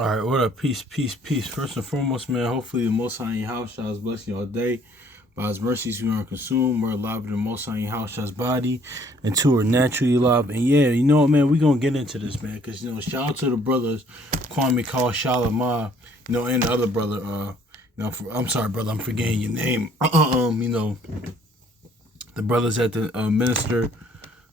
All right, what up? Peace, peace, peace. First and foremost, man, hopefully the Most High in your house shall bless you all day. By His mercies, we aren't consumed. We're alive in the Most High in your house shall's body, and two are naturally alive. And yeah, you know what, man, we're going to get into this, man, because, shout out to the brothers, Kwame Call, Shalama, and the other brother, I'm sorry, brother, I'm forgetting your name. The brothers at the Minister of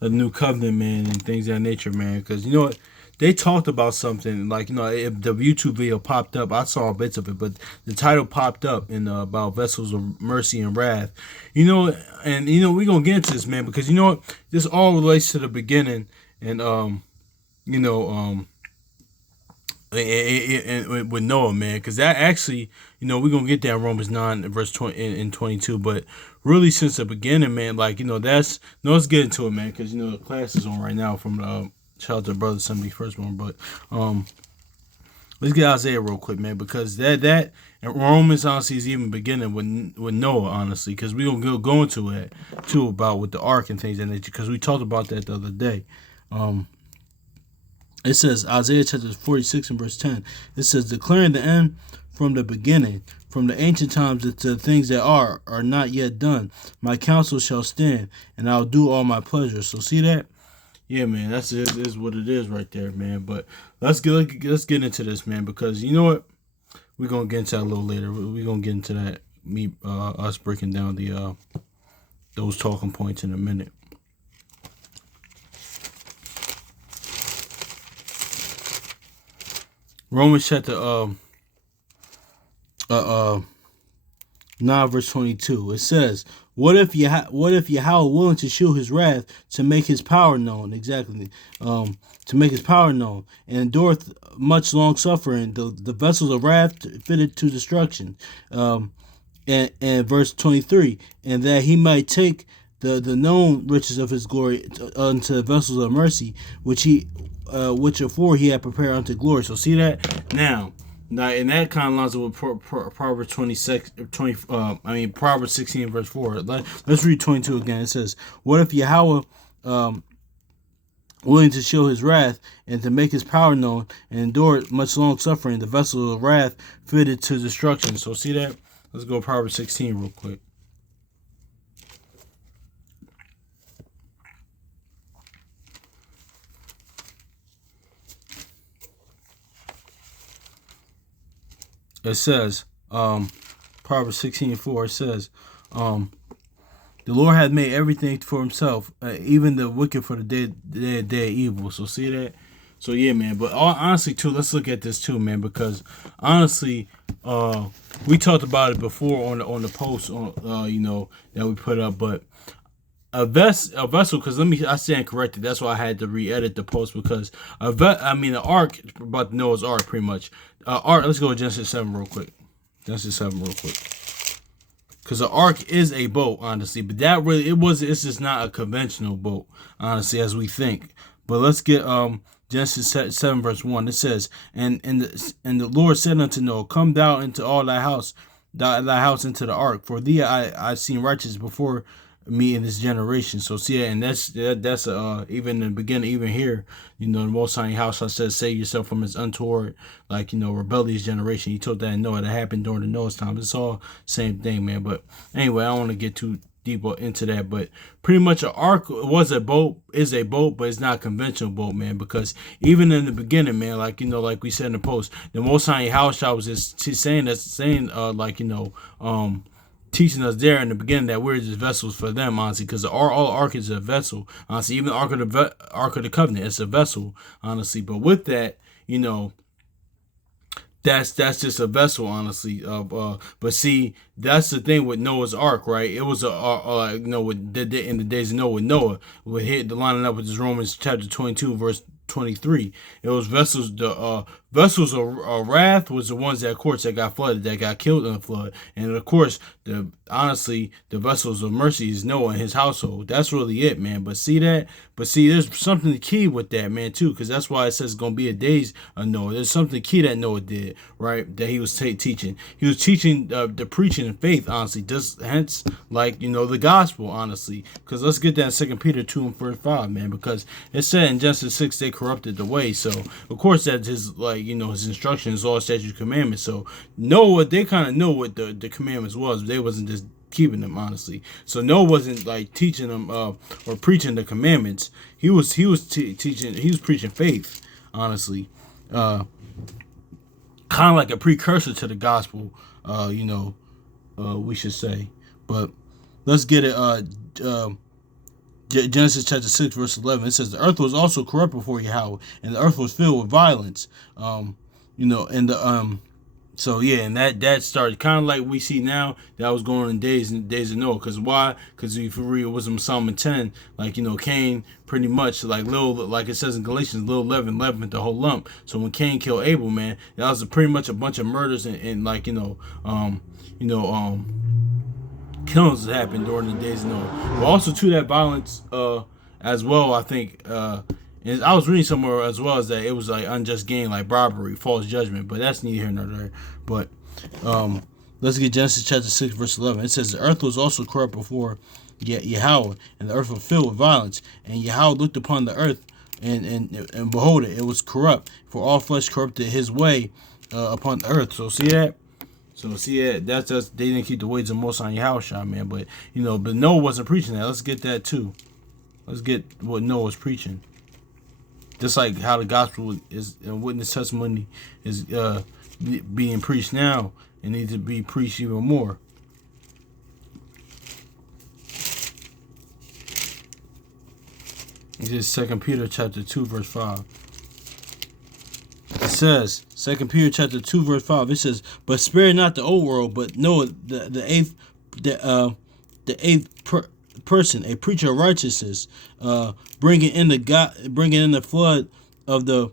the New Covenant, man, and things of that nature, man, because, you know what? They talked about something like if the YouTube video popped up, I saw bits of it, but the title popped up in about vessels of mercy and wrath, and we're gonna get into this, man, because you know what, this all relates to the beginning, and with Noah, man, because that actually, we're gonna get that in Romans 9 verse 20 and 22, but really since the beginning, man, let's get into it, man, because the class is on right now from the. Shout out to Brother 71st one, but let's get Isaiah real quick, man, because that and Romans honestly is even beginning with Noah, honestly, because we gonna go into it too about with the ark and things, and because we talked about that the other day. It says Isaiah chapter 46 and verse 10. It says, declaring the end from the beginning, from the ancient times to things that are not yet done. My counsel shall stand, and I'll do all my pleasure. So see that. Yeah, man, that's it. Is what it is right there, man. But let's get into this, man, because you know what, we're gonna get into that a little later. We're gonna get into that us breaking down the those talking points in a minute. Romans chapter 9 verse 22. It says, What if Yahweh willing to show his wrath to make his power known? Exactly. To make his power known, and endureth much long suffering, the vessels of wrath fitted to destruction. And verse 23, and that he might take the known riches of his glory unto the vessels of mercy, which afore he had prepared unto glory. So see that now. Now, and that kind of lines up with Proverbs 16 verse 4. Let's read 22 again. It says, what if Yahweh, willing to show his wrath and to make his power known and endure much long suffering, the vessel of wrath fitted to destruction. So see that? Let's go to Proverbs 16 real quick. It says, Proverbs 16:4, it says, the Lord hath made everything for himself, even the wicked for the day of evil. So see that? So yeah, man. But honestly, too, let's look at this too, man, because honestly, we talked about it before on the post that we put up, but a vessel, because I stand corrected. That's why I had to re-edit the post, because the ark, about Noah's ark, pretty much. Ark. Let's go to Genesis 7 real quick. Because the ark is a boat, honestly, but that really it's just not a conventional boat, honestly, as we think. But let's get Genesis 7 verse 1. It says, and the Lord said unto Noah, come thou into all thy house into the ark, for thee I seen righteous before me in this generation. So see, and that's even in the beginning, even here, the Most High house, I said, save yourself from his untoward, rebellious generation. He told that Noah that happened during the Noah's time. It's all same thing, man. But anyway, I don't want to get too deep into that, but pretty much an ark is a boat, but it's not a conventional boat, man, because even in the beginning, man, like we said in the post, the Most High house was just saying teaching us there in the beginning that we're just vessels for them, honestly, because all ark is a vessel, honestly. Even the ark of the covenant, it's a vessel, honestly. But with that, that's just a vessel, honestly. But see, that's the thing with Noah's ark, right? It was in the days of Noah, with Noah, we hit the lining up with this Romans chapter 22 verse 23. It was vessels. The vessels of wrath was the ones that, of course, that got flooded, that got killed in the flood, and of course, the vessels of mercy is Noah and his household. That's really it, man. But see, there's something key with that, man, too, because that's why it says it's gonna be a days of Noah. There's something key that Noah did, right? That he was teaching. He was teaching the preaching and faith, honestly. Just hence, the gospel, honestly. Because let's get that in 2 Peter 2 and verse 5, man. Because it said in Genesis 6 they corrupted the way. So of course that's his his instructions, all statutes, commandments. So Noah, they kind of know what the commandments was. They wasn't just keeping them, honestly. So Noah wasn't like teaching them or preaching the commandments. He was teaching. He was preaching faith, honestly. Kind of like a precursor to the gospel. We should say. But let's get it. Genesis chapter 6 verse 11. It says the earth was also corrupt before Yahweh, and the earth was filled with violence. So yeah, and that started kind of like we see now. That was going on in days of Noah. Because why? Because if you read Wisdom Psalm 10, like Cain pretty much like it says in Galatians, little leaven leavened the whole lump. So when Cain killed Abel, man, that was pretty much a bunch of murders and killings that happened during the days of Noah. But also to that violence as well, I think. And I was reading somewhere as well as that it was like unjust gain, like robbery, false judgment. But that's neither here nor there. But let's get Genesis chapter 6 verse 11. It says the earth was also corrupt before Yahweh, and the earth was filled with violence. And Yahweh looked upon the earth, and behold it was corrupt, for all flesh corrupted his way upon the earth. So see that. That's just they didn't keep the ways of Most High Yahweh, man. But but Noah wasn't preaching that. Let's get that too. Let's get what Noah was preaching. Just like how the gospel is and witness testimony is being preached now, and needs to be preached even more. This is 2 Peter chapter 2 verse 5. It says, 2 Peter chapter 2 verse 5. It says, "But spare not the old world, but Noah the eighth person, a preacher of righteousness, bringing in the flood of the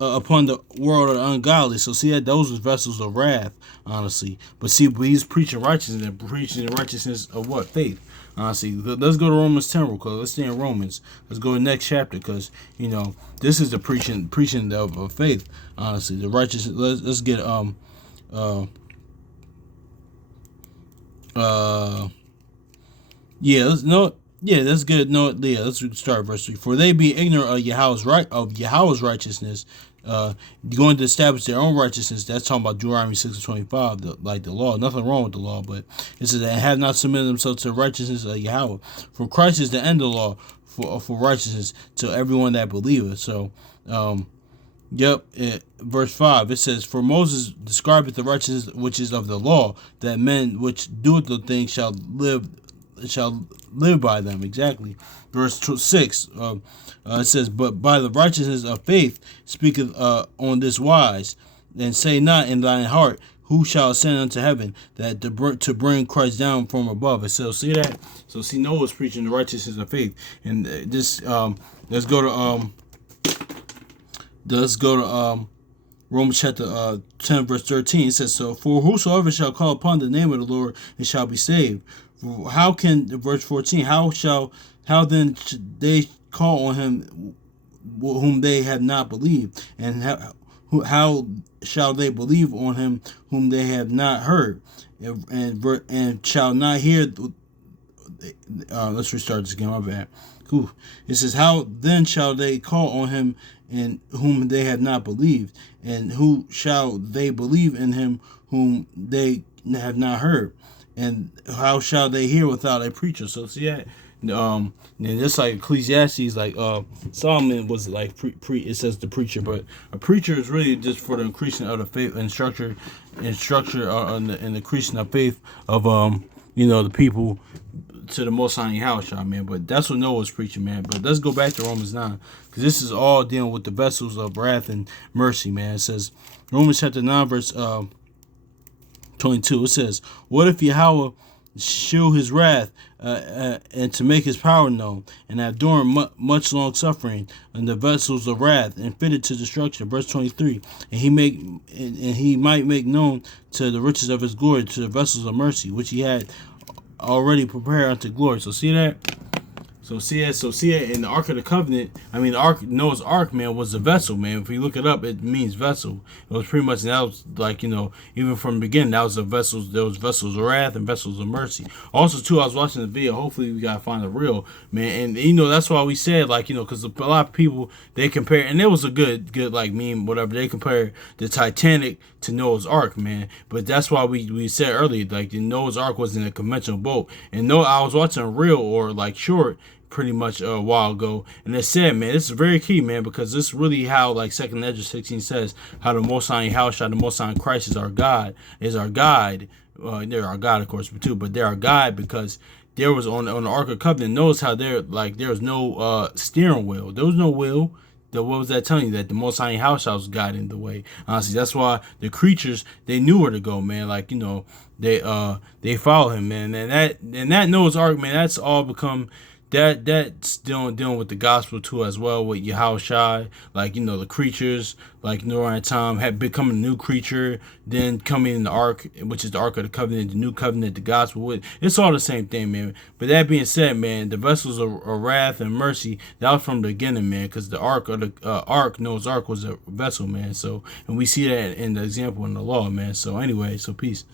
upon the world of the ungodly." So see that those were vessels of wrath, honestly. But he's preaching righteousness, and preaching the righteousness of what? Faith. Honestly, let's go to Romans 10 real quick. Let's stay in Romans. Let's go to the next chapter, because this is the preaching of faith. Honestly, the righteousness. Let's get that's good. Let's start verse 3. For they be ignorant of Yahweh's righteousness, going to establish their own righteousness. That's talking about Deuteronomy 6:25, the law. Nothing wrong with the law, but it says, and have not submitted themselves to the righteousness of Yahweh. For Christ is the end of the law for righteousness to everyone that believeth. So, verse 5, it says, for Moses describeth the righteousness which is of the law, that men which doeth the thing shall live by them. Exactly. Verse 6, it says, but by the righteousness of faith speaketh on this wise, and say not in thine heart, who shall ascend unto heaven, that to bring Christ down from above. So see that. So see, Noah's preaching the righteousness of faith, and this let's go to Romans chapter 10 verse 13. It says, so for whosoever shall call upon the name of the Lord, and shall be saved. How can, verse 14, how then should they call on him whom they have not believed? And how shall they believe on him whom they have not heard? And shall not hear. Let's restart this again. My bad. Cool. It says, how then shall they call on him in whom they have not believed? And who shall they believe in him whom they have not heard? And how shall they hear without a preacher? So see that. And just like Ecclesiastes, like Solomon was like it says the preacher, but a preacher is really just for the increasing of the faith and structure and the increasing of faith of the people to the Most High Yahweh, man. But that's what Noah was preaching, man. But let's go back to Romans 9, because this is all dealing with the vessels of wrath and mercy, man. It says Romans chapter 9 verse 22. It says, what if Yahweh shew his wrath and to make his power known, and have endured much long suffering in the vessels of wrath, and fitted to destruction. Verse 23. And he might make known to the riches of his glory to the vessels of mercy, which he had already prepared unto glory. So see that. So see it in the Ark of the Covenant. I mean, the Ark, Noah's Ark, man, was a vessel, man. If you look it up, it means vessel. It was pretty much, that was like, even from the beginning, that was there was vessels of wrath and vessels of mercy. Also, too, I was watching the video. Hopefully, we gotta find the real, man. And that's why we said, like, because a lot of people, they compare, and it was a good like meme, whatever. They compare the Titanic to Noah's Ark, man. But that's why we said earlier, like, the Noah's Ark wasn't a conventional boat. And I was watching a reel or like short pretty much a while ago, and it said, man, this is very key, man, because this is really how, like, 2nd Ezra 16 says, how the Most High Yahushua, the Most High Christ is our God, is our guide. They're our God, of course, too, but they're our guide, because there was on the Ark of Covenant. Notice how there was no steering wheel. There was no wheel. What was that telling you? That the Most High Yahushua was guiding the way. Honestly, that's why the creatures, they knew where to go, man. Like, they follow him, man. And that Noah's Ark, man, that's all become that's dealing with the gospel too, as well, with Yahushua, like, the creatures, like, around time had become a new creature, then coming in the Ark, which is the Ark of the Covenant, the new covenant, the gospel. With it's all the same thing, man. But that being said, man, the vessels of wrath and mercy, that was from the beginning, man, because the Noah's Ark was a vessel, man. So, and we see that in the example in the law, man. So anyway, so peace.